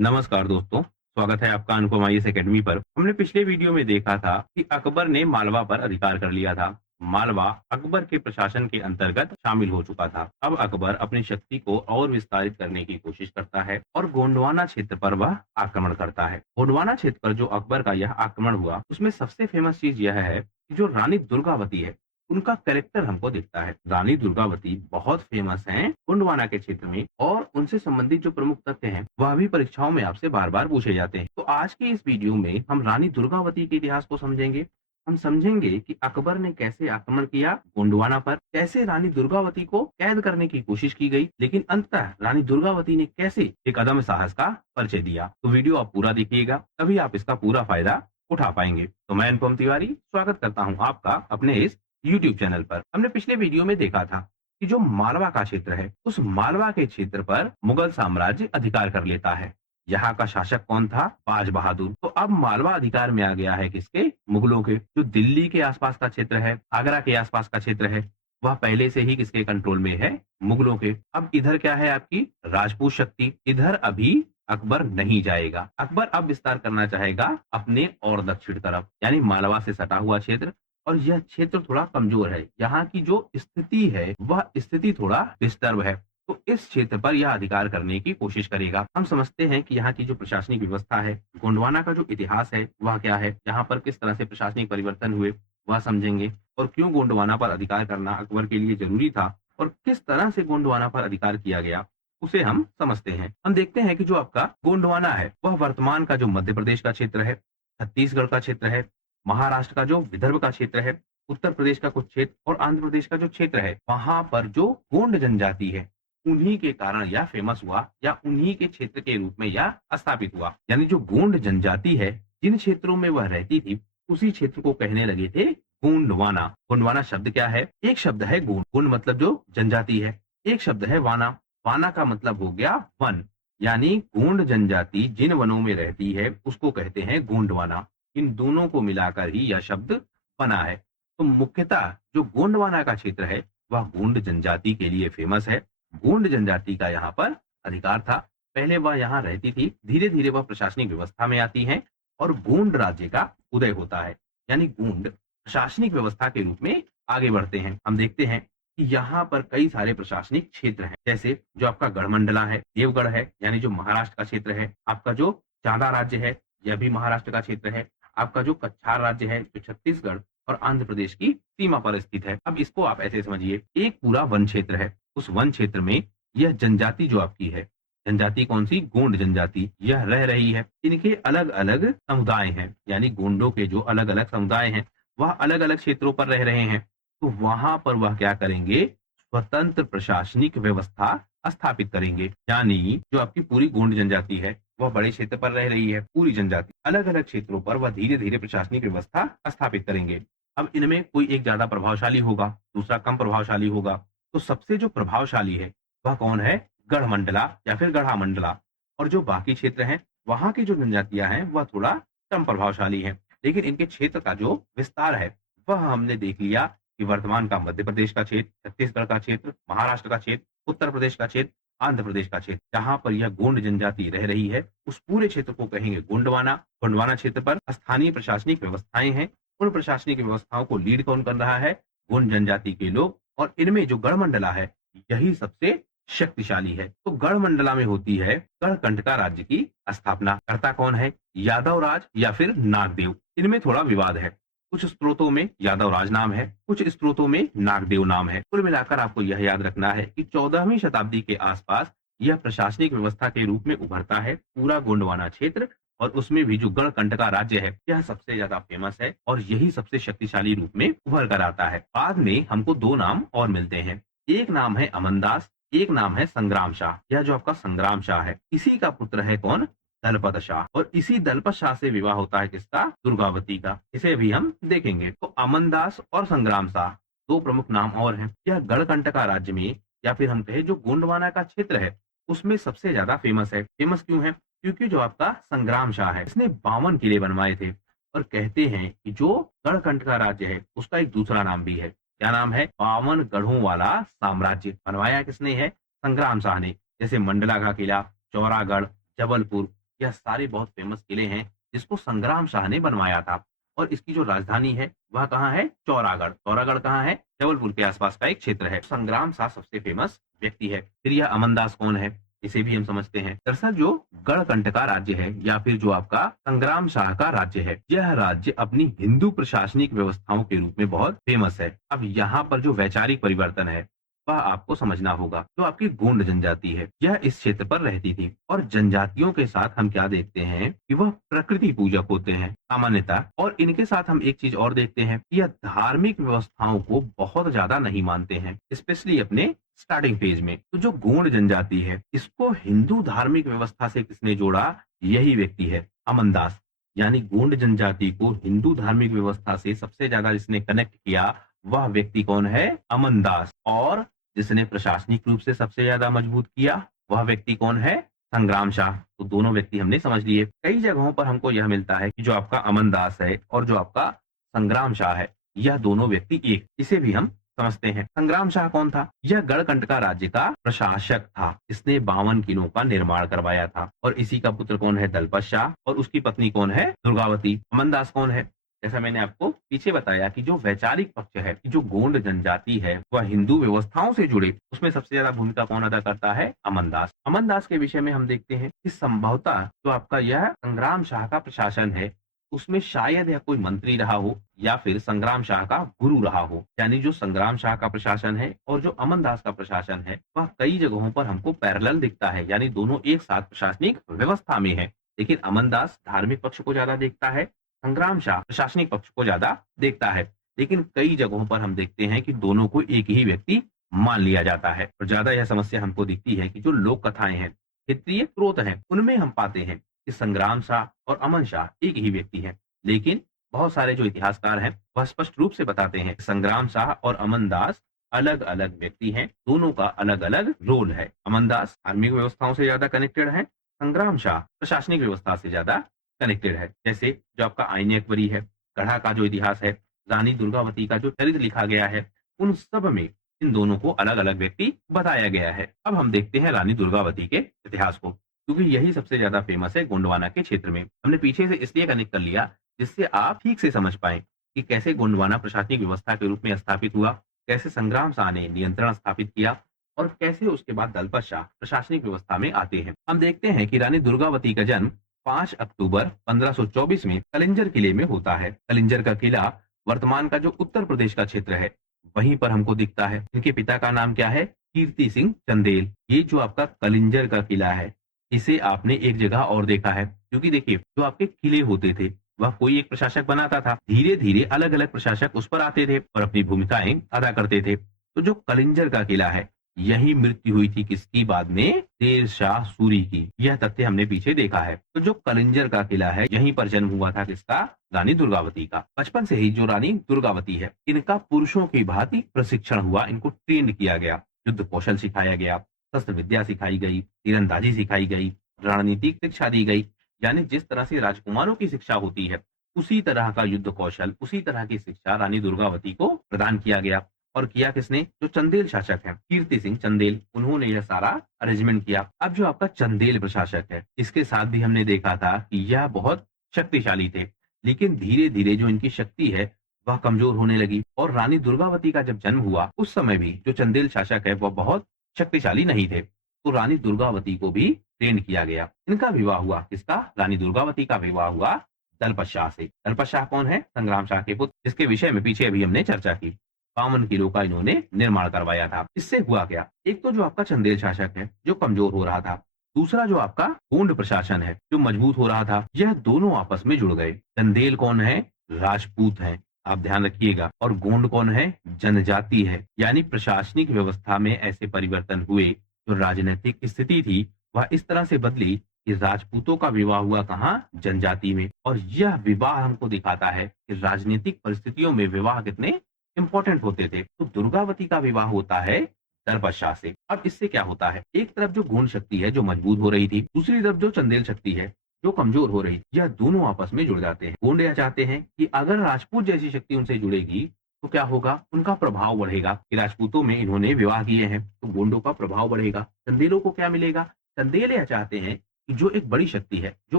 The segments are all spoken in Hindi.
नमस्कार दोस्तों, स्वागत है आपका अनुपम आईएएस एकेडमी पर। हमने पिछले वीडियो में देखा था कि अकबर ने मालवा पर अधिकार कर लिया था। मालवा अकबर के प्रशासन के अंतर्गत शामिल हो चुका था। अब अकबर अपनी शक्ति को और विस्तारित करने की कोशिश करता है और गोंडवाना क्षेत्र पर वह आक्रमण करता है। गोंडवाना क्षेत्र पर जो अकबर का यह आक्रमण हुआ, उसमें सबसे फेमस चीज यह है कि जो रानी दुर्गावती है, उनका कैरेक्टर हमको दिखता है। रानी दुर्गावती बहुत फेमस हैं गोंडवाना के क्षेत्र में और उनसे संबंधित जो प्रमुख तथ्य हैं वह भी परीक्षाओं में आपसे बार-बार पूछे जाते हैं। तो आज की इस वीडियो में हम रानी दुर्गावती के इतिहास को समझेंगे। हम समझेंगे कि अकबर ने कैसे आक्रमण किया गोंडवाना पर, कैसे रानी दुर्गावती को कैद करने की कोशिश की गई, लेकिन अंततः रानी दुर्गावती ने कैसे एक अदम्य साहस का परिचय दिया। तो वीडियो आप पूरा देखिएगा, तभी आप इसका पूरा फायदा उठा पाएंगे। तो मैं अनुपम तिवारी स्वागत करता हूँ आपका अपने इस यूट्यूब चैनल पर। हमने पिछले वीडियो में देखा था कि जो मालवा का क्षेत्र है, उस मालवा के क्षेत्र पर मुगल साम्राज्य अधिकार कर लेता है। यहाँ का शासक कौन था? बाज बहादुर। तो अब मालवा अधिकार में आ गया है किसके? मुगलों के। जो दिल्ली के आसपास का क्षेत्र है, आगरा के आसपास का क्षेत्र है, वह पहले से ही किसके कंट्रोल में है? मुगलों के। अब इधर क्या है आपकी? राजपूत शक्ति। इधर अभी अकबर नहीं जाएगा। अकबर अब विस्तार करना चाहेगा अपने और दक्षिण तरफ, यानी मालवा से सटा हुआ क्षेत्र। और यह क्षेत्र थोड़ा कमजोर है। यहाँ की जो स्थिति है वह स्थिति थोड़ा डिस्टर्ब है। तो इस क्षेत्र पर यह अधिकार करने की कोशिश करेगा। हम समझते हैं कि यहाँ की जो प्रशासनिक व्यवस्था है, गोंडवाना का जो इतिहास है वह क्या है, यहाँ पर किस तरह से प्रशासनिक परिवर्तन हुए वह समझेंगे और क्यों गोंडवाना पर अधिकार करना अकबर के लिए जरूरी था और किस तरह से गोंडवाना पर अधिकार किया गया उसे हम समझते हैं। हम देखते हैं कि जो आपका गोंडवाना है वह वर्तमान का जो मध्य प्रदेश का क्षेत्र है, छत्तीसगढ़ का क्षेत्र है, महाराष्ट्र का जो विदर्भ का क्षेत्र है, उत्तर प्रदेश का कुछ क्षेत्र और आंध्र प्रदेश का जो क्षेत्र है, वहां पर जो गोंड जनजाति है, उन्हीं के कारण यह फेमस हुआ या उन्हीं के क्षेत्र के रूप में यह स्थापित हुआ। यानी जो गोंड जनजाति है, जिन क्षेत्रों में वह रहती थी, उसी क्षेत्र को कहने लगे थे गोंडवाना। गोंडवाना शब्द क्या है? एक शब्द है गोंड, गोंड मतलब जो जनजाति है, एक शब्द है वाना, वाना का मतलब हो गया वन। यानी गोंड जनजाति जिन वनों में रहती है उसको कहते हैं गोंडवाना। इन दोनों को मिलाकर ही यह शब्द बना है। तो मुख्यतः जो गोंडवाना का क्षेत्र है वह गोंड जनजाति के लिए फेमस है। गोंड जनजाति का यहाँ पर अधिकार था। पहले वह यहाँ रहती थी, धीरे धीरे वह प्रशासनिक व्यवस्था में आती है और गोंड राज्य का उदय होता है। यानी गोंड प्रशासनिक व्यवस्था के रूप में आगे बढ़ते हैं। हम देखते हैं कि यहाँ पर कई सारे प्रशासनिक क्षेत्र हैं, जैसे जो आपका गढ़मंडला है, देवगढ़ है, यानी जो महाराष्ट्र का क्षेत्र है, आपका जो चांदा राज्य है यह भी महाराष्ट्र का क्षेत्र है, आपका जो कछार राज्य है जो छत्तीसगढ़ और आंध्र प्रदेश की सीमा पर स्थित है। अब इसको आप ऐसे समझिए, एक पूरा वन क्षेत्र है। उस वन क्षेत्र में यह जनजाति जो आपकी है, जनजाति कौन सी? गोंड जनजाति, यह रह रही है। इनके अलग अलग समुदाय हैं, यानी गोंडों के जो अलग अलग समुदाय हैं वह अलग अलग क्षेत्रों पर रह रहे हैं। तो वहां पर वह क्या करेंगे? स्वतंत्र प्रशासनिक व्यवस्था स्थापित करेंगे। यानी जो आपकी पूरी गोंड जनजाति है वह बड़े क्षेत्र पर रह रही है, पूरी जनजाति अलग अलग क्षेत्रों पर वह धीरे धीरे प्रशासनिक व्यवस्था स्थापित करेंगे। अब इनमें कोई एक ज्यादा प्रभावशाली होगा, दूसरा कम प्रभावशाली होगा। तो सबसे जो प्रभावशाली है वह कौन है? गढ़मंडला या फिर गढ़ामंडला। और जो बाकी क्षेत्र हैं वहां की जो जनजातियां हैं वह थोड़ा कम प्रभावशाली है। लेकिन इनके क्षेत्र का जो विस्तार है वह हमने देख लिया कि वर्तमान का मध्य प्रदेश का क्षेत्र, छत्तीसगढ़ का क्षेत्र, महाराष्ट्र का क्षेत्र, उत्तर प्रदेश का क्षेत्र, आंध्र प्रदेश का क्षेत्र, जहां पर यह गोंड जनजाति रह रही है, उस पूरे क्षेत्र को कहेंगे गोंडवाना। गोंडवाना क्षेत्र पर स्थानीय प्रशासनिक व्यवस्थाएं हैं। उन प्रशासनिक व्यवस्थाओं को लीड कौन कर रहा है? गोंड जनजाति के लोग। और इनमें जो गढ़मंडला है यही सबसे शक्तिशाली है। तो गढ़मंडला में होती है गढ़कंटका राज्य की स्थापना। करता कौन है? यादव राज या फिर नागदेव। इनमें थोड़ा विवाद है। कुछ स्रोतों में यादव राज नाम है, कुछ स्रोतों में नागदेव नाम है। कुल मिलाकर आपको यह याद रखना है कि 14वीं शताब्दी के आसपास यह प्रशासनिक व्यवस्था के रूप में उभरता है, पूरा गोंडवाना क्षेत्र। और उसमें भी जो गढ़कंटका राज्य है यह सबसे ज्यादा फेमस है और यही सबसे शक्तिशाली रूप में उभर कर आता है। बाद में हमको दो नाम और मिलते हैं, एक नाम है अमनदास, एक नाम है संग्राम शाह। यह जो आपका संग्राम शाह है इसी का पुत्र है कौन? दलपत शाह। और इसी दलपत शाह से विवाह होता है किसका? दुर्गावती का। इसे भी हम देखेंगे। तो अमनदास और संग्राम शाह दो प्रमुख नाम और हैं। यह गढ़कंटका राज्य में या फिर हम कहें जो गोंडवाना का क्षेत्र है उसमें सबसे ज्यादा फेमस है। फेमस क्यों है? क्योंकि जो आपका संग्राम शाह है इसने 52 किले बनवाए थे। और कहते हैं कि जो गढ़कंटका राज्य है उसका एक दूसरा नाम भी है। क्या नाम है? 52 गढ़ों वाला साम्राज्य। बनवाया किसने है? संग्राम शाह ने। जैसे मंडला का किला, चौरागढ़, जबलपुर, यह सारे बहुत फेमस किले हैं जिसको संग्राम शाह ने बनवाया था। और इसकी जो राजधानी है वह कहाँ है? चौरागढ़। चौरागढ़ कहाँ है? जबलपुर के आसपास का एक क्षेत्र है। संग्राम शाह सबसे फेमस व्यक्ति है। फिर यह अमनदास कौन है? इसे भी हम समझते हैं। दरअसल जो गढ़कंट का राज्य है या फिर जो आपका संग्राम शाह का राज्य है, यह राज्य अपनी हिंदू प्रशासनिक व्यवस्थाओं के रूप में बहुत फेमस है। अब यहाँ पर जो वैचारिक परिवर्तन है वह आपको समझना होगा। जो आपकी गोंड जनजाति है यह इस क्षेत्र पर रहती थी और जनजातियों के साथ हम क्या देखते हैं कि वह प्रकृति पूजक होते हैं सामान्यतः। और इनके साथ हम एक चीज और देखते हैं कि यह धार्मिक व्यवस्थाओं को बहुत ज्यादा नहीं मानते हैं, स्पेशली अपने स्टार्टिंग फेज में। तो जो गोंड जनजाति है इसको हिंदू धार्मिक व्यवस्था से किसने जोड़ा? यही व्यक्ति है अमनदास। यानी गोंड जनजाति को हिंदू धार्मिक व्यवस्था से सबसे ज्यादा जिसने कनेक्ट किया वह व्यक्ति कौन है? अमनदास। और जिसने प्रशासनिक रूप से सबसे ज्यादा मजबूत किया वह व्यक्ति कौन है? संग्राम शाह। तो दोनों व्यक्ति हमने समझ लिए। कई जगहों पर हमको यह मिलता है कि जो आपका अमनदास है और जो आपका संग्राम शाह है यह दोनों व्यक्ति एक, इसे भी हम समझते हैं। संग्राम शाह कौन था? यह गढ़कंटका राज्य का प्रशासक था। इसने 52 किलों का निर्माण करवाया था। और इसी का पुत्र कौन है? दलपत शाह। और उसकी पत्नी कौन है? दुर्गावती। अमनदास कौन है? जैसा मैंने आपको पीछे बताया कि जो वैचारिक पक्ष है कि जो गोंड जनजाति है वह हिंदू व्यवस्थाओं से जुड़े, उसमें सबसे ज्यादा भूमिका कौन अदा करता है? अमनदास। अमनदास के विषय में हम देखते हैं कि संभवतः जो आपका यह संग्राम शाह का प्रशासन है उसमें शायद यह कोई मंत्री रहा हो या फिर संग्राम शाह का गुरु रहा हो। यानी जो संग्राम शाह का प्रशासन है और जो अमनदास का प्रशासन है वह कई जगहों पर हमको पैरेलल दिखता है, यानी दोनों एक साथ प्रशासनिक व्यवस्था में है। लेकिन अमनदास धार्मिक पक्ष को ज्यादा देखता है, संग्राम शाह प्रशासनिक पक्ष को ज्यादा देखता है। लेकिन कई जगहों पर हम देखते हैं कि दोनों को एक ही व्यक्ति मान लिया जाता है। और ज्यादा यह समस्या हमको दिखती है कि जो लोक कथाएं हैं, क्षेत्रीय स्रोत हैं, उनमें हम पाते हैं कि संग्राम शाह और अमन शाह एक ही व्यक्ति हैं। लेकिन बहुत सारे जो इतिहासकार हैं वह स्पष्ट रूप से बताते हैं कि संग्राम शाह और अमनदास अलग अलग व्यक्ति हैं, दोनों का अलग अलग रोल है। अमनदास धार्मिक व्यवस्थाओं से ज्यादा कनेक्टेड है, संग्राम शाह प्रशासनिक व्यवस्था से ज्यादा कनेक्टेड है। जैसे जो आपका आईने अकबरी है, गढ़ा का जो इतिहास है, रानी दुर्गावती का जो चरित्र लिखा गया है, उन सब में इन दोनों को अलग अलग व्यक्ति बताया गया है। अब हम देखते हैं रानी दुर्गावती के इतिहास को, क्योंकि यही सबसे ज्यादा फेमस है गोंडवाना के क्षेत्र में। हमने पीछे से इसलिए कनेक्ट कर लिया जिससे आप ठीक से समझ पाए कि कैसे गोंडवाना प्रशासनिक व्यवस्था के रूप में स्थापित हुआ, कैसे संग्राम शाह ने नियंत्रण स्थापित किया और कैसे उसके बाद दलपत शाह प्रशासनिक व्यवस्था में आते हैं। हम देखते हैं कि रानी दुर्गावती का जन्म 5 अक्टूबर 1524 में कलिंजर किले में होता है। कलिंजर का किला वर्तमान का जो उत्तर प्रदेश का क्षेत्र है वहीं पर हमको दिखता है। इनके पिता का नाम क्या है? कीर्ति सिंह चंदेल। ये जो आपका कलिंजर का किला है इसे आपने एक जगह और देखा है, क्योंकि देखिए जो आपके किले होते थे वह कोई एक प्रशासक बनाता था, धीरे धीरे अलग अलग प्रशासक उस पर आते थे और अपनी भूमिकाएं अदा करते थे। तो जो कलिंजर का किला है यही मृत्यु हुई थी किसकी? बाद में शेर शाह सूरी की। यह तथ्य हमने पीछे देखा है। तो जो कलिंजर का किला है यहीं पर जन्म हुआ था किसका? रानी दुर्गावती का। बचपन से ही जो रानी दुर्गावती है इनका पुरुषों की भांति प्रशिक्षण हुआ, इनको ट्रेंड किया गया, युद्ध कौशल सिखाया गया, शस्त्र विद्या सिखाई गई, तीरंदाजी सिखाई गई, रणनीतिक शिक्षा दी गई। यानी जिस तरह से राजकुमारों की शिक्षा होती है उसी तरह का युद्ध कौशल, उसी तरह की शिक्षा रानी दुर्गावती को प्रदान किया गया। और किया किसने? जो चंदेल शासक है कीर्ति सिंह चंदेल, उन्होंने यह सारा अरेंजमेंट किया। अब जो आपका चंदेल प्रशासक है इसके साथ भी हमने देखा था कि यह बहुत शक्तिशाली थे, लेकिन धीरे धीरे जो इनकी शक्ति है वह कमजोर होने लगी। और रानी दुर्गावती का जब जन्म हुआ उस समय भी जो चंदेल शासक है वह बहुत शक्तिशाली नहीं थे, तो रानी दुर्गावती को भी ट्रेंड किया गया। इनका विवाह हुआ किसका? रानी दुर्गावती का विवाह हुआ दलपत शाह से। दलपत शाह कौन है? संग्राम शाह के पुत्र, जिसके विषय में पीछे अभी हमने चर्चा की। 52 किलो का इन्होंने निर्माण करवाया था। इससे हुआ क्या? एक तो जो आपका चंदेल शासक है जो कमजोर हो रहा था, दूसरा जो आपका गोंड प्रशासन है जो मजबूत हो रहा था, यह दोनों आपस में जुड़ गए। चंदेल कौन है? राजपूत हैं, आप ध्यान रखिएगा। और गोंड कौन है? जनजाति है। यानी प्रशासनिक व्यवस्था में ऐसे परिवर्तन हुए, जो राजनीतिक स्थिति थी वह इस तरह से बदली कि राजपूतों का विवाह हुआ कहाँ? जनजाति में। और यह विवाह हमको दिखाता है कि राजनीतिक परिस्थितियों में विवाह कितने इंपॉर्टेंट होते थे। तो दुर्गावती का विवाह होता है दलपत शाह से। अब इससे क्या होता है? एक तरफ जो गोंड शक्ति है जो मजबूत हो रही थी, दूसरी तरफ जो चंदेल शक्ति है जो कमजोर हो रही, यह दोनों आपस में जुड़ जाते हैं। गोंड यह चाहते हैं कि अगर राजपूत जैसी शक्ति उनसे जुड़ेगी तो क्या होगा? उनका प्रभाव बढ़ेगा। कि राजपूतों में इन्होंने विवाह किए हैं तो गोंडों का प्रभाव बढ़ेगा। चंदेलों को क्या मिलेगा? चंदेल यह चाहते हैं कि जो एक बड़ी शक्ति है, जो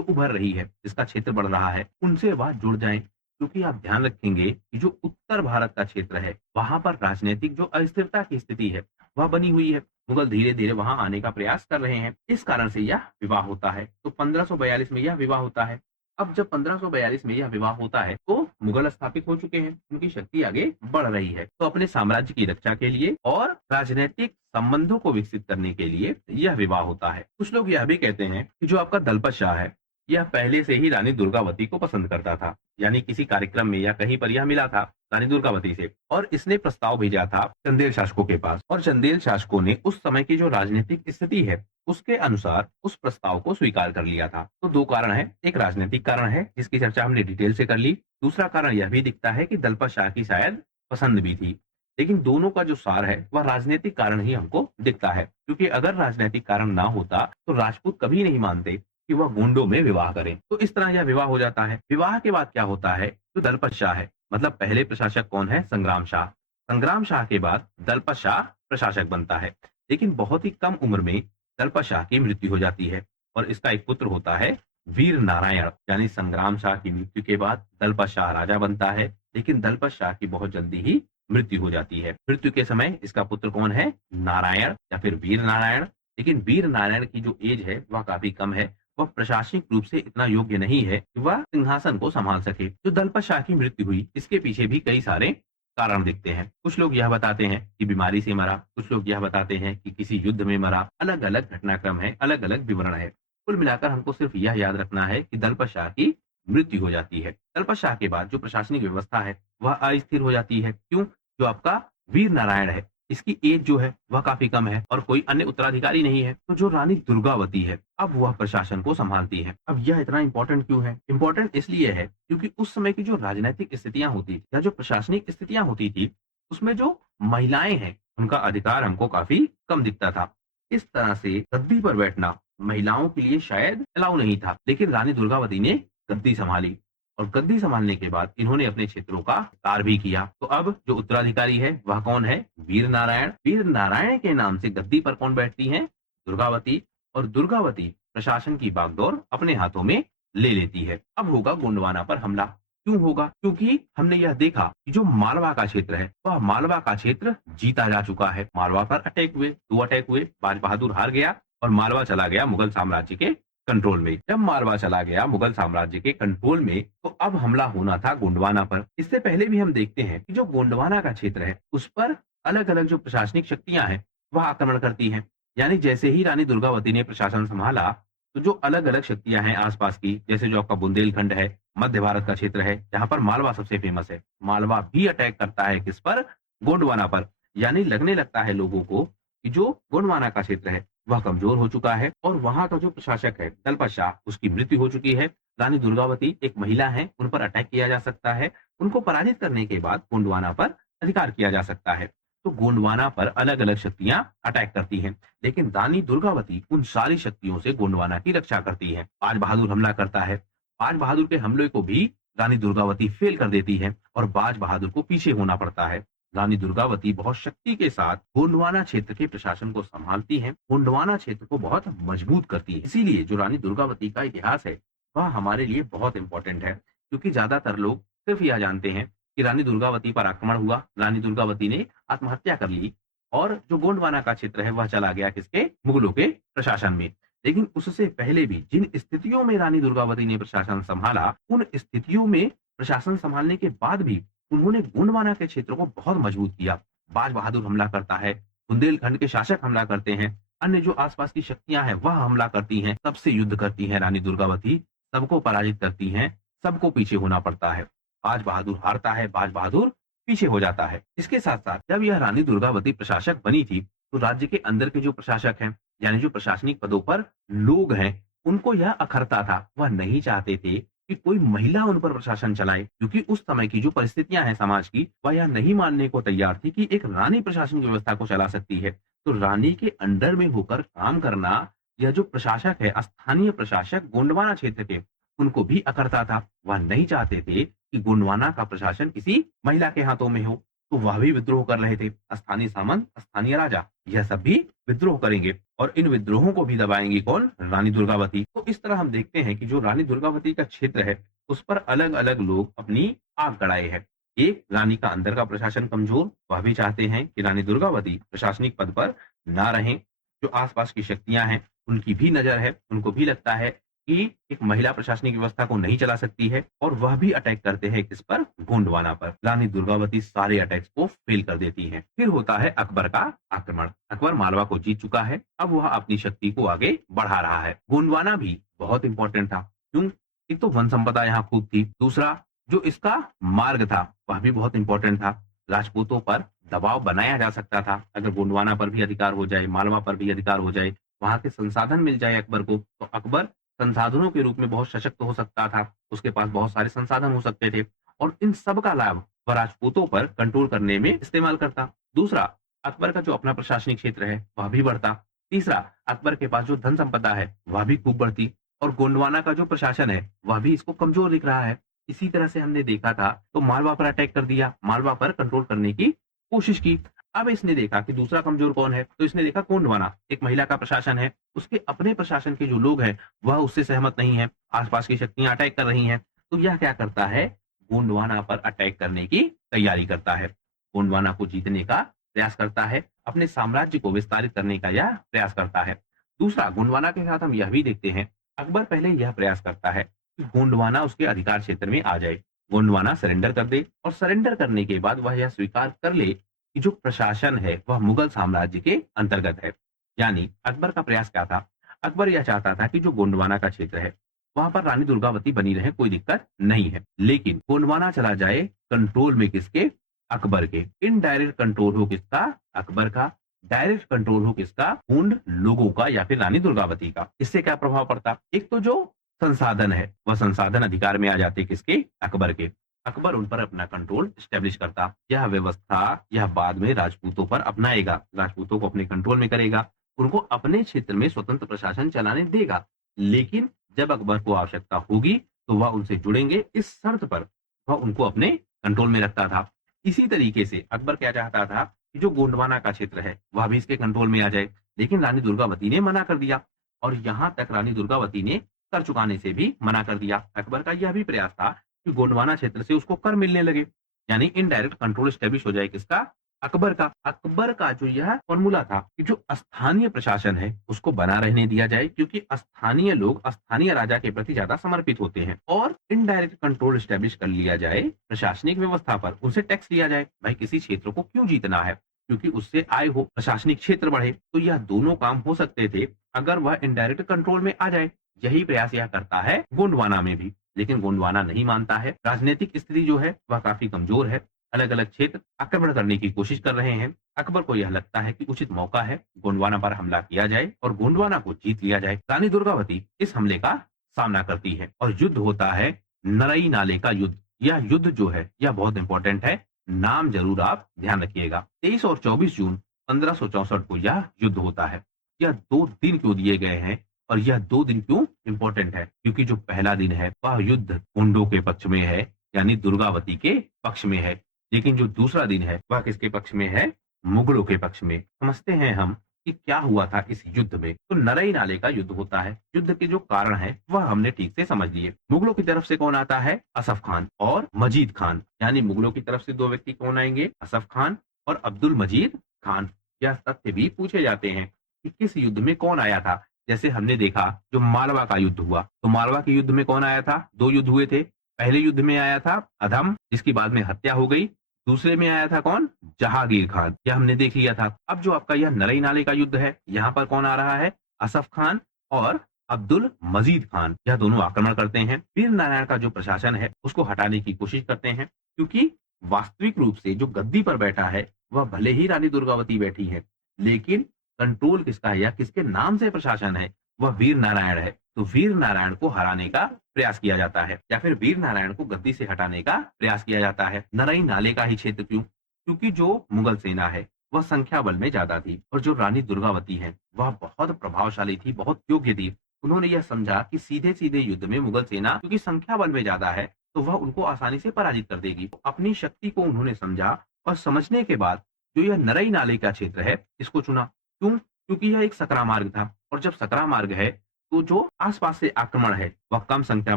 उभर रही है, जिसका क्षेत्र बढ़ रहा है, उनसे वह जुड़ जाएँ। क्योंकि आप ध्यान रखेंगे कि जो उत्तर भारत का क्षेत्र है, वहाँ पर राजनीतिक जो अस्थिरता की स्थिति है, वह बनी हुई है। मुगल धीरे-धीरे वहाँ आने का प्रयास कर रहे हैं। इस कारण से यह विवाह होता है। तो 1542 में यह विवाह होता है। अब जब 1542 में यह विवाह होता है, तो मुगल स्थापित हो चुके हैं, उनकी शक्ति आगे बढ़ रही है। तो अपने साम्राज्य की रक्षा के लिए और राजनीतिक संबंधों को विकसित करने के लिए यह विवाह होता है। कुछ लोग यह भी कहते हैं कि जो आपका दलपत शाह है, यह पहले से ही रानी दुर्गावती को पसंद करता था। यानी किसी कार्यक्रम में या कहीं पर यह मिला था रानी दुर्गावती से और इसने प्रस्ताव भेजा था चंदेल शासकों के पास और चंदेल शासकों ने उस समय की जो राजनीतिक स्थिति है उसके अनुसार उस प्रस्ताव को स्वीकार कर लिया था। तो दो कारण है, एक राजनीतिक कारण है जिसकी चर्चा हमने डिटेल से कर ली। दूसरा कारण यह भी दिखता है कि दलपत शाह की शायद पसंद भी थी। लेकिन दोनों का जो सार है वह राजनीतिक कारण ही हमको दिखता है, क्योंकि अगर राजनीतिक कारण ना होता तो राजपूत कभी नहीं मानते कि वह गोंडों में विवाह करें। तो इस तरह यह विवाह हो जाता है। विवाह के बाद क्या होता है, जो दलपत शाह है, मतलब पहले प्रशासक कौन है, संग्राम शाह। संग्राम शाह के बाद दलपत शाह प्रशासक बनता है। लेकिन बहुत ही कम उम्र में दलपत शाह की मृत्यु हो जाती है और इसका एक पुत्र होता है वीर नारायण। यानी संग्राम शाह की मृत्यु के बाद दलपत शाह राजा बनता है, लेकिन दलपत शाह की बहुत जल्दी ही मृत्यु हो जाती है। मृत्यु के समय इसका पुत्र कौन है, नारायण या फिर वीर नारायण। लेकिन वीर नारायण की जो एज है वह काफी कम है, वह प्रशासनिक रूप से इतना योग्य नहीं है कि वह सिंहासन को संभाल सके। जो दलपत शाह की मृत्यु हुई, इसके पीछे भी कई सारे कारण दिखते हैं। कुछ लोग यह बताते हैं कि बीमारी से मरा, कुछ लोग यह बताते हैं कि किसी युद्ध में मरा। अलग अलग घटनाक्रम है, अलग अलग विवरण है। कुल मिलाकर हमको सिर्फ यह याद रखना है कि दलपत शाह की मृत्यु हो जाती है। दलपत शाह के बाद जो प्रशासनिक व्यवस्था है वह अस्थिर हो जाती है। क्यों? जो आपका वीर नारायण है, इसकी एज जो है वह काफी कम है और कोई अन्य उत्तराधिकारी नहीं है। तो जो रानी दुर्गावती है, अब वह प्रशासन को संभालती है। अब यह इतना इंपॉर्टेंट क्यों है? इंपॉर्टेंट इसलिए है क्योंकि उस समय की जो राजनीतिक स्थितियां होती थी या जो प्रशासनिक स्थितियां होती थी, उसमें जो महिलाएं हैं उनका अधिकार हमको काफी कम दिखता था। इस तरह से गद्दी पर बैठना महिलाओं के लिए शायद अलाउ नहीं था, लेकिन रानी दुर्गावती ने गद्दी संभाली और गद्दी संभालने के बाद इन्होंने अपने क्षेत्रों का विस्तार भी किया। तो अब जो उत्तराधिकारी है वह कौन है, वीर नारायण। वीर नारायण के नाम से गद्दी पर कौन बैठती है, दुर्गावती। और दुर्गावती प्रशासन की बागडोर अपने हाथों में ले लेती है। अब होगा गोंडवाना पर हमला। क्यों होगा? क्योंकि हमने यह देखा कि जो मालवा का क्षेत्र है वह मालवा का क्षेत्र जीता जा चुका है। मालवा पर अटैक हुए, 2 अटैक हुए, बाज बहादुर हार गया और मालवा चला गया मुगल साम्राज्य के कंट्रोल में। जब मालवा चला गया मुगल साम्राज्य के कंट्रोल में, तो अब हमला होना था गोंडवाना पर। इससे पहले भी हम देखते हैं कि जो गोंडवाना का क्षेत्र है उस पर अलग अलग जो प्रशासनिक शक्तियां हैं वह आक्रमण करती हैं। यानी जैसे ही रानी दुर्गावती ने प्रशासन संभाला, तो जो अलग अलग शक्तियां हैं आसपास की, जैसे जो आपका बुंदेलखंड है, मध्य भारत का क्षेत्र है, जहां पर मालवा सबसे फेमस है, मालवा भी अटैक करता है किस पर, गोंडवाना पर। यानी लगने लगता है लोगों को कि जो गोंडवाना का क्षेत्र है वह कमजोर हो चुका है और वहां का जो प्रशासक है दलपत शाह, उसकी मृत्यु हो चुकी है। रानी दुर्गावती एक महिला है, उन पर अटैक किया जा सकता है। उनको पराजित करने के बाद गोंडवाना पर अधिकार किया जा सकता है। तो गोंडवाना पर अलग अलग शक्तियां अटैक करती हैं, लेकिन रानी दुर्गावती उन सारी शक्तियों से गोंडवाना की रक्षा करती है। बाज बहादुर हमला करता है, बाज बहादुर के हमले को भी रानी दुर्गावती फेल कर देती है और बाज बहादुर को पीछे होना पड़ता है। रानी दुर्गावती बहुत शक्ति के साथ गोंडवाना क्षेत्र के प्रशासन को संभालती हैं, गोंडवाना क्षेत्र को बहुत मजबूत करती है। इसीलिए जो रानी दुर्गावती का इतिहास है वह हमारे लिए बहुत इंपॉर्टेंट है, क्योंकि ज्यादातर लोग सिर्फ यह जानते हैं कि रानी दुर्गावती पर आक्रमण हुआ, रानी दुर्गावती ने आत्महत्या कर ली और जो गोंडवाना का क्षेत्र है वह चला गया किसके, मुगलों के प्रशासन में। लेकिन उससे पहले भी जिन स्थितियों में रानी दुर्गावती ने प्रशासन संभाला, उन स्थितियों में प्रशासन संभालने के बाद भी उन्होंने गोंडवाना के क्षेत्र को बहुत मजबूत किया। बाज बहादुर हमला करता है, बुंदेलखंड के शासक हमला करते हैं, अन्य जो आसपास की शक्तियां हैं वह हमला करती हैं, सबसे युद्ध करती हैं रानी दुर्गावती, सबको पराजित करती हैं, सबको पीछे होना पड़ता है। बाज बहादुर हारता है, बाज बहादुर पीछे हो जाता है। इसके साथ साथ जब यह रानी दुर्गावती प्रशासक बनी थी, तो राज्य के अंदर के जो प्रशासक हैं, यानी जो प्रशासनिक पदों पर लोग हैं, उनको यह अखरता था, वह नहीं चाहते थे कि कोई महिला उन पर प्रशासन चलाए, क्योंकि उस समय की जो परिस्थितियां हैं समाज की, वह यह नहीं मानने को तैयार थी कि एक रानी प्रशासनिक व्यवस्था को चला सकती है। तो रानी के अंडर में होकर काम करना, यह जो प्रशासक है, स्थानीय प्रशासक गोंडवाना क्षेत्र के, उनको भी अखरता था। वह नहीं चाहते थे कि गोंडवाना का प्रशासन किसी महिला के हाथों में हो। तो वह भी विद्रोह कर रहे थे। स्थानीय सामंत, स्थानीय राजा, यह सब भी विद्रोह करेंगे और इन विद्रोहों को भी दबाएंगी कौन? रानी दुर्गावती। तो इस तरह हम देखते हैं कि जो रानी दुर्गावती का क्षेत्र है, उस पर अलग-अलग लोग अपनी आग गड़ाए हैं। एक, रानी का अंदर का प्रशासन कमजोर, वह भी चाहते हैं कि रानी दुर्गावती प्रशासनिक पद पर ना रहें। जो आस-पास की शक्तियाँ हैं, उनकी भी नज़र है, उनको भी लगता है कि एक महिला प्रशासनिक व्यवस्था को नहीं चला सकती है और वह भी अटैक करते हैं किस पर? गोंडवाना पर। रानी दुर्गावती सारे अटैक्स को फेल कर देती हैं। फिर होता है अकबर का आक्रमण। अकबर मालवा को जीत चुका है, अब वह अपनी शक्ति को आगे बढ़ा रहा है। गोंडवाना भी बहुत इंपॉर्टेंट था। क्यों? एक तो वन संपदा यहाँ खूब थी, दूसरा जो इसका मार्ग था, वह भी बहुत इंपॉर्टेंट था। राजपूतों पर दबाव बनाया जा सकता था, अगर गोंडवाना पर भी अधिकार हो जाए, मालवा पर भी अधिकार हो जाए, वहाँ के संसाधन मिल जाए अकबर को, तो अकबर संसाधनों के रूप में बहुत सशक्त हो सकता था, उसके पास बहुत सारे संसाधन हो सकते थे और इन सब का लाभ वह राजपूतों पर कंट्रोल करने में इस्तेमाल करता। दूसरा, अकबर का जो अपना प्रशासनिक क्षेत्र है, वह भी बढ़ता। तीसरा, अकबर के पास जो धन संपदा है, वह भी खूब बढ़ती और गोंडवाना का जो प्रशासन है, वह भी इसको कमजोर दिख रहा है। इसी तरह से हमने देखा था, तो मालवा पर अटैक कर दिया, मालवा पर कंट्रोल करने की कोशिश की। अब इसने देखा कि दूसरा कमजोर कौन है, तो इसने देखा गोंडवाना, एक महिला का प्रशासन है, उसके अपने प्रशासन के जो लोग हैं, वह उससे सहमत नहीं है, आसपास की शक्तियां अटैक कर रही हैं, तो यह क्या करता है? गोंडवाना पर अटैक करने की तैयारी करता है, गोंडवाना को जीतने का प्रयास करता है, अपने साम्राज्य को विस्तारित करने का यह प्रयास करता है। दूसरा, गोंडवाना के साथ हम यह भी देखते हैं, अकबर पहले यह प्रयास करता है कि गोंडवाना उसके अधिकार क्षेत्र में आ जाए, गोंडवाना सरेंडर कर दे और सरेंडर करने के बाद वह यह स्वीकार कर ले कि जो प्रशासन है वह मुगल साम्राज्य के अंतर्गत है। यानी अकबर का प्रयास क्या था? अकबर यह चाहता था कि जो गोंडवाना का क्षेत्र है, वहां पर रानी दुर्गावती बनी रहे, कोई दिक्कत नहीं है। लेकिन गोंडवाना चला जाए कंट्रोल में किसके? अकबर के। इनडायरेक्ट कंट्रोल हो किसका? अकबर का। डायरेक्ट कंट्रोल हो किसका? गोंड लोगों का या फिर रानी दुर्गावती का। इससे क्या प्रभाव पड़ता? एक तो जो संसाधन है, वह संसाधन अधिकार में आ जाते किसके? अकबर के। अकबर उन पर अपना कंट्रोल स्टैब्लिश करता। यह व्यवस्था यह बाद में राजपूतों पर अपनाएगा, राजपूतों को अपने कंट्रोल में करेगा, उनको अपने क्षेत्र में स्वतंत्र प्रशासन चलाने देगा। लेकिन जब अकबर को आवश्यकता होगी तो वह उनसे जुड़ेंगे, इस शर्त पर वह उनको अपने कंट्रोल में रखता था। इसी तरीके से अकबर क्या चाहता था कि जो गोंडवाना का क्षेत्र है वह भी इसके कंट्रोल में आ जाए, लेकिन रानी दुर्गावती ने मना कर दिया और यहाँ तक रानी दुर्गावती ने कर चुकाने से भी मना कर दिया। अकबर का यह भी प्रयास था कि गोंडवाना क्षेत्र से उसको कर मिलने लगे, यानी इनडायरेक्ट कंट्रोल स्टैब्लिश हो जाए किसका? अकबर का। अकबर का जो यह फॉर्मूला था कि जो स्थानीय प्रशासन है उसको बना रहने दिया जाए, क्योंकि स्थानीय लोग स्थानीय राजा के प्रति ज्यादा समर्पित होते हैं, और इनडायरेक्ट कंट्रोल स्टैब्लिश कर लिया जाए प्रशासनिक व्यवस्था पर, उनसे टैक्स लिया जाए। भाई किसी क्षेत्र को क्यों जीतना है? क्योंकि उससे आय हो, प्रशासनिक क्षेत्र बढ़े। तो यह दोनों काम हो सकते थे अगर वह इनडायरेक्ट कंट्रोल में आ जाए। यही प्रयास यह करता है गोंडवाना में भी, लेकिन गोंडवाना नहीं मानता है। राजनीतिक स्थिति जो है वह काफी कमजोर है, अलग अलग क्षेत्र आक्रमण करने की कोशिश कर रहे हैं। अकबर को यह लगता है कि उचित मौका है, गोंडवाना पर हमला किया जाए और गोंडवाना को जीत लिया जाए। रानी दुर्गावती इस हमले का सामना करती है और युद्ध होता है नरई नाले का युद्ध। यह युद्ध जो है यह बहुत इंपॉर्टेंट है, नाम जरूर आप ध्यान रखिएगा। 23 और 24 जून 1564 को यह युद्ध होता है। यह 2 दिन क्यों दिए गए हैं और यह 2 दिन क्यों इंपॉर्टेंट है? क्योंकि जो पहला दिन है वह युद्ध गोंडों के पक्ष में है, यानी दुर्गावती के पक्ष में है, लेकिन जो दूसरा दिन है वह किसके पक्ष में है? मुगलों के पक्ष में। समझते हैं हम कि क्या हुआ था इस युद्ध में। तो नरई नाले का युद्ध होता है। युद्ध के जो कारण है वह हमने ठीक से समझ लिए। मुगलों की तरफ से कौन आता है? असफ खान और मजीद खान। यानी मुगलों की तरफ से 2 व्यक्ति कौन आएंगे? असफ खान और अब्दुल मजीद खान। यह तथ्य भी पूछे जाते हैं कि किस युद्ध में कौन आया था। जैसे हमने देखा जो मालवा का युद्ध हुआ, तो मालवा के युद्ध में कौन आया था? 2 युद्ध हुए थे। पहले युद्ध में आया था अधम, जिसकी बाद में हत्या हो गई। दूसरे में आया था कौन? जहांगीर खान। यह हमने देख लिया था। अब जो आपका यह नरई नाले का युद्ध है, यहाँ पर कौन आ रहा है? असफ खान और अब्दुल मजीद खान। यह दोनों आक्रमण करते हैं। वीर नारायण का जो प्रशासन है उसको हटाने की कोशिश करते हैं, क्योंकि वास्तविक रूप से जो गद्दी पर बैठा है वह भले ही रानी दुर्गावती बैठी है, लेकिन कंट्रोल किसका है या किसके नाम से प्रशासन है? वह वीर नारायण है। तो वीर नारायण को हराने का प्रयास किया जाता है, या फिर वीर नारायण को गद्दी से हटाने का प्रयास किया जाता है। नरई नाले का ही क्षेत्र क्यों? क्योंकि जो मुगल सेना है वह संख्या बल में ज्यादा थी और जो रानी दुर्गावती है वह बहुत प्रभावशाली थी, बहुत योग्य थी। उन्होंने यह समझा कि सीधे सीधे युद्ध में मुगल सेना क्योंकि संख्या बल में ज्यादा है तो वह उनको आसानी से पराजित कर देगी। अपनी शक्ति को उन्होंने समझा और समझने के बाद जो यह नरई नाले का क्षेत्र है इसको चुना। क्यों? क्योंकि यह एक सकरा मार्ग था और जब सकरा मार्ग है तो जो आसपास से आक्रमण है वह कम संख्या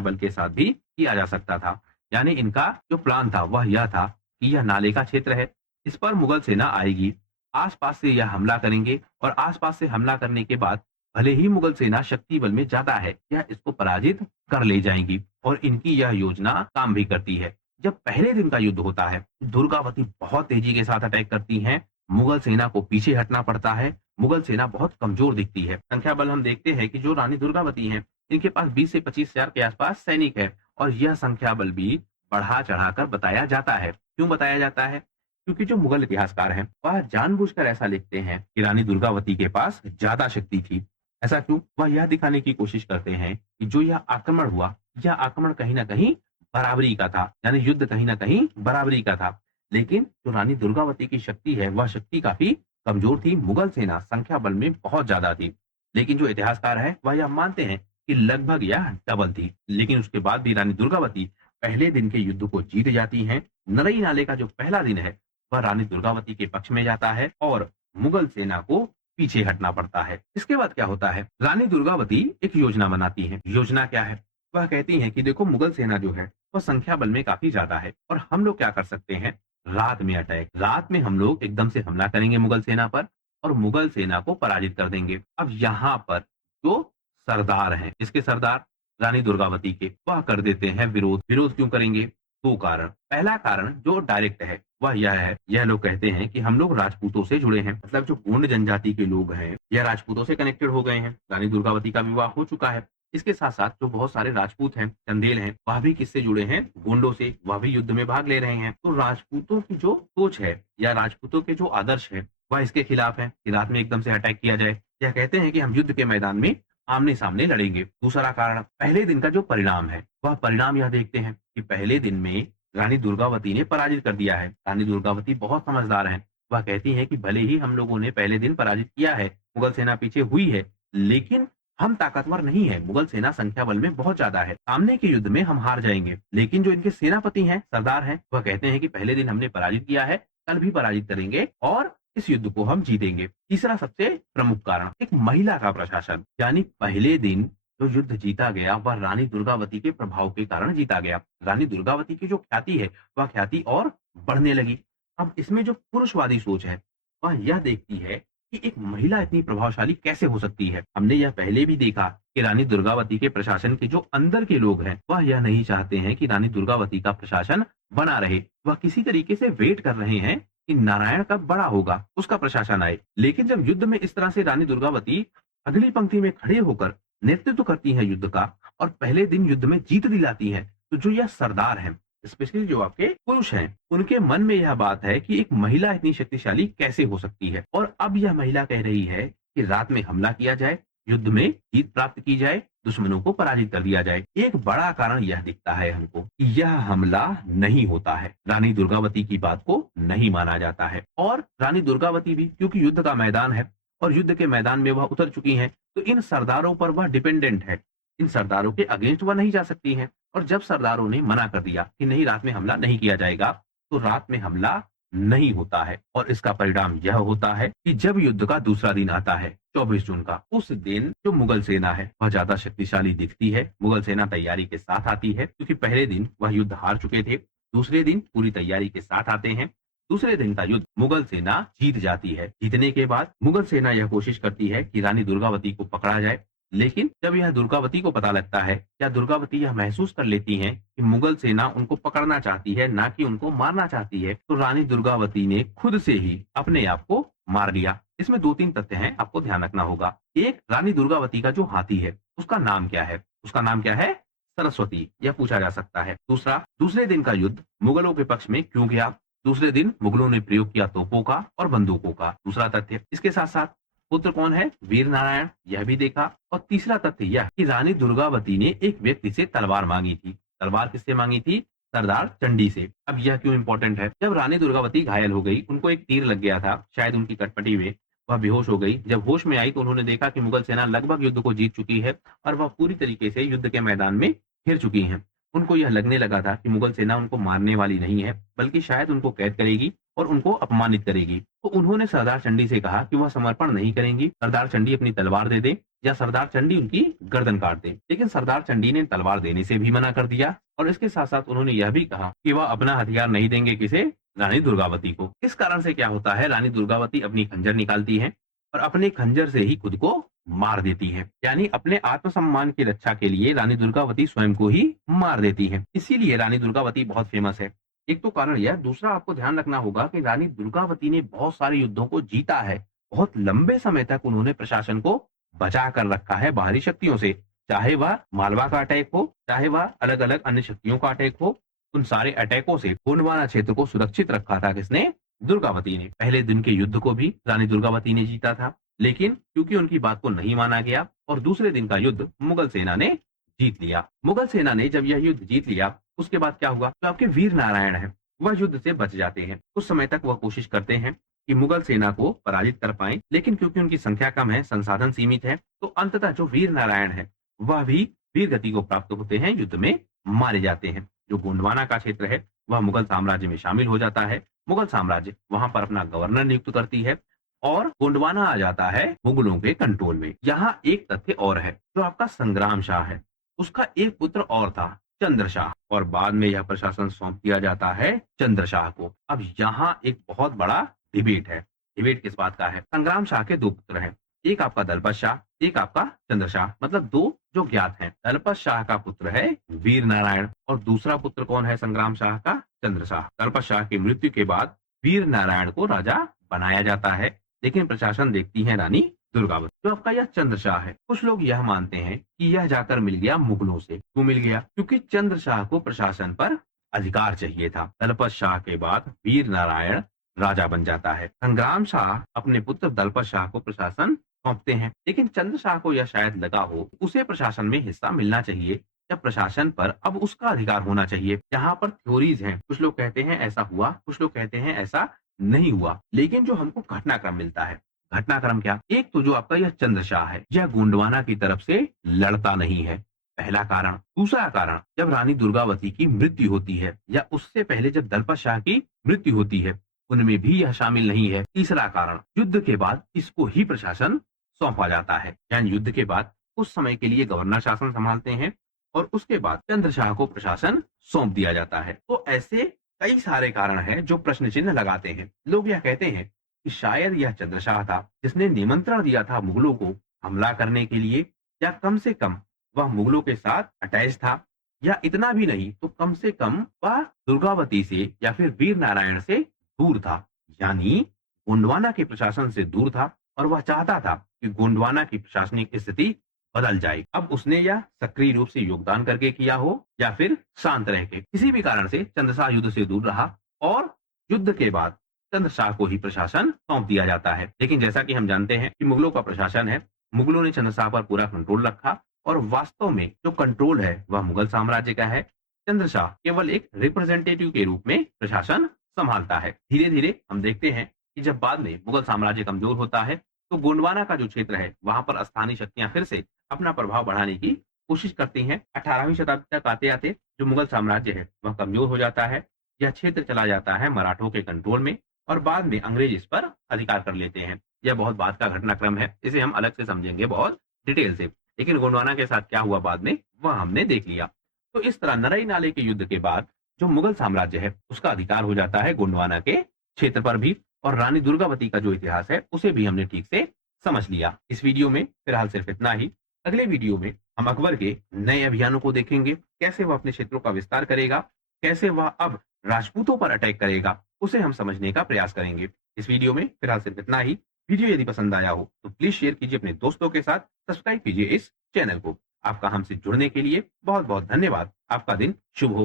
बल के साथ भी किया जा सकता था। यानी इनका जो प्लान था वह यह था कि यह नाले का क्षेत्र है, इस पर मुगल सेना आएगी, आसपास से यह हमला करेंगे और आसपास से हमला करने के बाद भले ही मुगल सेना शक्ति बल में ज्यादा है, यह इसको पराजित कर ले जाएंगी और इनकी यह योजना काम भी करती है। जब पहले दिन का युद्ध होता है, दुर्गावती बहुत तेजी के साथ अटैक करती हैं, मुगल सेना को पीछे हटना पड़ता है, मुगल सेना बहुत कमजोर दिखती है। संख्या बल हम देखते हैं कि जो रानी दुर्गावती हैं, इनके पास 20 से 25 हजार के आसपास सैनिक है और यह संख्या बल भी बढ़ा चढ़ाकर बताया जाता है। क्यों बताया जाता है? क्योंकि जो मुगल इतिहासकार हैं, वह जानबूझकर ऐसा लिखते हैं कि रानी दुर्गावती के पास ज्यादा शक्ति थी। ऐसा क्यों? वह यह दिखाने की कोशिश करते हैं कि जो यह आक्रमण हुआ, यह आक्रमण कहीं न कहीं बराबरी का था, यानी युद्ध कहीं न कहीं बराबरी का था। लेकिन जो रानी दुर्गावती की शक्ति है, वह शक्ति काफ़ी कमज़ोर थी, मुगल सेना संख्या बल में बहुत ज़्यादा थी। लेकिन जो इतिहासकार हैं, वह यह मानते हैं कि लगभग यह डबल थी। लेकिन उसके बाद भी रानी दुर्गावती पहले दिन के युद्ध को जीत जाती हैं। नरई नाले का जो पहला दिन है, वह रानी दुर्गावती के पक्ष में जाता है और मुगल सेना को पीछे हटना पड़ता है। इसके बाद क्या होता है? रानी दुर्गावती एक योजना बनाती हैं। योजना क्या है? वह कहती हैं कि देखो मुगल सेना जो है, वह संख्या बल में काफ़ी ज़्यादा है और हम लोग क्या कर सकते हैं, रात में अटैक, रात में हम लोग एकदम से हमला करेंगे मुगल सेना पर और मुगल सेना को पराजित कर देंगे। अब यहाँ पर जो सरदार हैं, इसके सरदार रानी दुर्गावती के, वह कर देते हैं विरोध। विरोध क्यों करेंगे? 2 कारण। पहला कारण जो डायरेक्ट है, वह यह है, यह लोग कहते हैं कि हम लोग राजपूतों से जुड़े हैं, मतलब जो गोंड जनजाति के लोग हैं, यह राजपूतों से कनेक्टेड हो गए हैं। रानी दुर्गावती का विवाह हो चुका है। इसके साथ-साथ जो बहुत सारे राजपूत हैं, चंदेल हैं, वह भी किससे जुड़े हैं? गोंडों से, वह भी युद्ध में भाग ले रहे हैं। तो राजपूतों की जो सोच है या राजपूतों के जो आदर्श है, वह इसके खिलाफ है कि रात में एकदम से अटैक किया जाए। यह कहते हैं कि हम युद्ध के मैदान में आमने-सामने लड़ेंगे। दूसरा कारण, पहले दिन का जो परिणाम है, वह परिणाम यह देखते हैं कि पहले दिन में रानी दुर्गावती ने पराजित कर दिया है। रानी दुर्गावती बहुत समझदार हैं। वह कहती हैं कि भले ही हम लोगों ने पहले दिन पराजित किया है, मुगल सेना पीछे हुई है, लेकिन हम ताकतवर नहीं है, मुगल सेना संख्या बल में बहुत ज्यादा है, सामने के युद्ध में हम हार जाएंगे। लेकिन जो इनके सेनापति हैं, सरदार हैं, वह कहते हैं कि पहले दिन हमने पराजित किया है, कल भी पराजित करेंगे और इस युद्ध को हम जीतेंगे। तीसरा सबसे प्रमुख कारण, एक महिला का प्रशासन, यानी पहले दिन जो युद्ध जीता गया वह रानी दुर्गावती के प्रभाव के कारण जीता गया। रानी दुर्गावती की जो ख्याति है, वह ख्याति और बढ़ने लगी। अब इसमें जो पुरुषवादी सोच है, वह यह देखती है कि एक महिला इतनी प्रभावशाली कैसे हो सकती है। हमने यह पहले भी देखा कि रानी दुर्गावती के प्रशासन के जो अंदर के लोग हैं, वह यह नहीं चाहते हैं कि रानी दुर्गावती का प्रशासन बना रहे। वह किसी तरीके से वेट कर रहे हैं कि नारायण कब बड़ा होगा, उसका प्रशासन आए। लेकिन जब युद्ध में इस तरह से रानी दुर्गावती अगली पंक्ति में खड़े होकर नेतृत्व करती है युद्ध का और पहले दिन युद्ध में जीत दिलाती है, तो जो यह सरदार हैं, स्पेशली जो आपके पुरुष हैं, उनके मन में यह बात है कि एक महिला इतनी शक्तिशाली कैसे हो सकती है। और अब यह महिला कह रही है कि रात में हमला किया जाए, युद्ध में जीत प्राप्त की जाए, दुश्मनों को पराजित कर दिया जाए। एक बड़ा कारण यह दिखता है हमको कि यह हमला नहीं होता है, रानी दुर्गावती की बात को नहीं माना जाता है। और रानी दुर्गावती भी क्योंकि युद्ध का मैदान है और युद्ध के मैदान में वह उतर चुकी हैं, तो इन सरदारों पर वह डिपेंडेंट है। इन सरदारों के अगेंस्ट वह नहीं जा सकती हैं। और जब सरदारों ने मना कर दिया कि नहीं, रात में हमला नहीं किया जाएगा, तो रात में हमला नहीं होता है। और इसका परिणाम यह होता है कि जब युद्ध का दूसरा दिन आता है 24 जून का, उस दिन जो मुगल सेना है वह ज्यादा शक्तिशाली दिखती है। मुगल सेना तैयारी के साथ आती है क्योंकि पहले दिन वह युद्ध हार चुके थे, दूसरे दिन पूरी तैयारी के साथ आते हैं। दूसरे दिन का युद्ध मुगल सेना जीत जाती है। जीतने के बाद मुगल सेना यह कोशिश करती है कि रानी दुर्गावती को पकड़ा जाए, लेकिन जब यह दुर्गावती को पता लगता है या दुर्गावती यह महसूस कर लेती हैं कि मुगल सेना उनको पकड़ना चाहती है, ना कि उनको मारना चाहती है, तो रानी दुर्गावती ने खुद से ही अपने आप को मार लिया। इसमें 2-3 तथ्य हैं, आपको ध्यान रखना होगा। एक, रानी दुर्गावती का जो हाथी है उसका नाम क्या है? उसका नाम क्या है? सरस्वती, यह पूछा जा सकता है। दूसरा, दूसरे दिन का युद्ध मुगलों के पक्ष में क्यों गया? दूसरे दिन मुगलों ने प्रयोग किया तोपों का और बंदूकों का, दूसरा तथ्य। इसके साथ साथ पुत्र कौन है? वीर नारायण, यह भी देखा। और तीसरा तथ्य यह कि रानी दुर्गावती ने एक व्यक्ति से तलवार मांगी थी। तलवार किससे मांगी थी? सरदार चंडी से। अब यह क्यों इंपॉर्टेंट है? जब रानी दुर्गावती घायल हो गई, उनको एक तीर लग गया था शायद उनकी कटपटी में, वह बेहोश हो गई। जब होश में आई तो उन्होंने देखा कि मुगल सेना लगभग युद्ध को जीत चुकी है और वह पूरी तरीके से युद्ध के मैदान में घिर चुकी है। उनको यह लगने लगा था कि मुगल सेना उनको मारने वाली नहीं है, बल्कि शायद उनको कैद करेगी और उनको अपमानित करेगी। तो उन्होंने सरदार चंडी से कहा कि वह समर्पण नहीं करेंगी, सरदार चंडी अपनी तलवार दे दे या सरदार चंडी उनकी गर्दन काट दे। लेकिन सरदार चंडी ने तलवार देने से भी मना कर दिया और इसके साथ साथ उन्होंने यह भी कहा कि वह अपना हथियार नहीं देंगे किसे, रानी दुर्गावती को। इस कारण से क्या होता है, रानी दुर्गावती अपनी खंजर निकालती है और अपने खंजर से ही खुद को मार देती है। यानी अपने आत्मसम्मान की रक्षा के लिए रानी दुर्गावती स्वयं को ही मार देती है। इसीलिए रानी दुर्गावती बहुत फेमस है। एक तो कारण यह, दूसरा आपको ध्यान रखना होगा कि रानी दुर्गावती ने बहुत सारे युद्धों को जीता है। बहुत लंबे समय तक उन्होंने प्रशासन को बचा कर रखा है बाहरी शक्तियों से, चाहे वह मालवा का अटैक हो, चाहे वह अलग अलग अन्य शक्तियों का अटैक हो। उन सारे अटैकों से गोंडवाना क्षेत्र को सुरक्षित रखा था किसने, दुर्गावती ने। पहले दिन के युद्ध को भी रानी दुर्गावती ने जीता था, लेकिन क्योंकि उनकी बात को नहीं माना गया और दूसरे दिन का युद्ध मुगल सेना ने जीत लिया। मुगल सेना ने जब यह युद्ध जीत लिया, उसके बाद क्या हुआ, जो आपके वीर नारायण है वह युद्ध से बच जाते हैं। कुछ समय तक वह कोशिश करते हैं कि मुगल सेना को पराजित कर पाएं, लेकिन क्योंकि उनकी संख्या कम है, संसाधन सीमित है, तो अंततः जो वीर नारायण है वह भी वीर गति को प्राप्त होते हैं, युद्ध में मारे जाते हैं। जो गोंडवाना का क्षेत्र है वह मुगल साम्राज्य में शामिल हो जाता है। मुगल साम्राज्य वहां पर अपना गवर्नर नियुक्त करती है और गोंडवाना आ जाता है मुगलों के कंट्रोल में। यहाँ एक तथ्य और है, जो आपका संग्राम शाह है उसका एक पुत्र और था, चंद्रशाह, और बाद में यह प्रशासन सौंप दिया जाता है चंद्रशाह को। अब यहाँ एक बहुत बड़ा डिबेट है। डिबेट किस बात का है, संग्राम शाह के दो पुत्र हैं, एक आपका दलपत शाह, एक आपका चंद्रशाह, मतलब दो जो ज्ञात हैं। दलपत शाह का पुत्र है वीर नारायण और दूसरा पुत्र कौन है संग्राम शाह का, चंद्रशाह। दलपत शाह की मृत्यु के बाद वीर नारायण को राजा बनाया जाता है, लेकिन प्रशासन देखती है रानी दुर्गावती। जो आपका यह चंद्रशाह है, कुछ लोग यह मानते हैं कि यह जाकर मिल गया मुगलों से। क्यों मिल गया, क्योंकि चंद्रशाह को प्रशासन पर अधिकार चाहिए था। दलपत शाह के बाद वीर नारायण राजा बन जाता है। संग्राम शाह अपने पुत्र दलपत शाह को प्रशासन सौंपते हैं, लेकिन चंद्रशाह को यह शायद लगा हो उसे प्रशासन में हिस्सा मिलना चाहिए या प्रशासन पर अब उसका अधिकार होना चाहिए। यहाँ पर थ्योरीज हैं, कुछ लोग कहते हैं ऐसा हुआ, कुछ लोग कहते हैं ऐसा नहीं हुआ। लेकिन जो हमको घटनाक्रम मिलता है, घटनाक्रम क्या, एक तो जो आपका यह चंद्रशाह है यह गोंडवाना की तरफ से लड़ता नहीं है, पहला कारण। दूसरा कारण, जब रानी दुर्गावती की मृत्यु होती है या उससे पहले जब दलपत शाह की मृत्यु होती है, उनमें भी यह शामिल नहीं है। तीसरा कारण, युद्ध के बाद इसको ही प्रशासन सौंपा जाता है, यानी युद्ध के बाद कुछ समय के लिए गवर्नर शासन संभालते हैं और उसके बाद चंद्रशाह को प्रशासन सौंप दिया जाता है। तो ऐसे कई सारे कारण हैं जो प्रश्न चिन्ह लगाते हैं। लोग यह कहते हैं कि शायद यह चंद्रशाह था जिसने निमंत्रण दिया था मुगलों को हमला करने के लिए, या कम से कम वह मुगलों के साथ अटैच था, या इतना भी नहीं तो कम से कम वह दुर्गावती से या फिर वीर नारायण से दूर था, यानी गोंडवाना के प्रशासन से दूर था और वह चाहता था कि गोंडवाना की प्रशासनिक स्थिति बदल जाए। अब उसने यह सक्रिय रूप से योगदान करके किया हो या फिर शांत रह के, किसी भी कारण से चंद्रशाह युद्ध से दूर रहा और युद्ध के बाद चंद्रशाह को ही प्रशासन सौंप दिया जाता है। लेकिन जैसा कि हम जानते हैं कि मुगलों का प्रशासन है, मुगलों ने चंद्रशाह पर पूरा कंट्रोल रखा और वास्तव में जो कंट्रोल है वह मुगल साम्राज्य का है। चंद्रशाह केवल एक रिप्रेजेंटेटिव के रूप में प्रशासन संभालता है। धीरे धीरे हम देखते हैं कि जब बाद में मुगल साम्राज्य कमजोर होता है तो गोंडवाना का जो क्षेत्र है वहां पर स्थानीय शक्तियां फिर से अपना प्रभाव बढ़ाने की कोशिश करती हैं। 18वीं शताब्दी तक आते आते जो मुगल साम्राज्य है वह कमजोर हो जाता है, यह क्षेत्र चला जाता है मराठों के कंट्रोल में और बाद में अंग्रेज इस पर अधिकार कर लेते हैं। यह बहुत बाद का घटनाक्रम है, इसे हम अलग से समझेंगे बहुत डिटेल से, लेकिन गोंडवाना के साथ क्या हुआ बाद में वह हमने देख लिया। तो इस तरह नरई नाले के युद्ध के बाद जो मुगल साम्राज्य है उसका अधिकार हो जाता है गोंडवाना के क्षेत्र पर भी, और रानी दुर्गावती का जो इतिहास है उसे भी हमने ठीक से समझ लिया। इस वीडियो में फिलहाल सिर्फ इतना ही। अगले वीडियो में हम अकबर के नए अभियानों को देखेंगे, कैसे वह अपने क्षेत्रों का विस्तार करेगा, कैसे वह अब राजपूतों पर अटैक करेगा, उसे हम समझने का प्रयास करेंगे। इस वीडियो में फिलहाल सिर्फ इतना ही। वीडियो यदि पसंद आया हो तो प्लीज शेयर कीजिए अपने दोस्तों के साथ, सब्सक्राइब कीजिए इस चैनल को। आपका हमसे जुड़ने के लिए बहुत बहुत धन्यवाद। आपका दिन शुभ हो।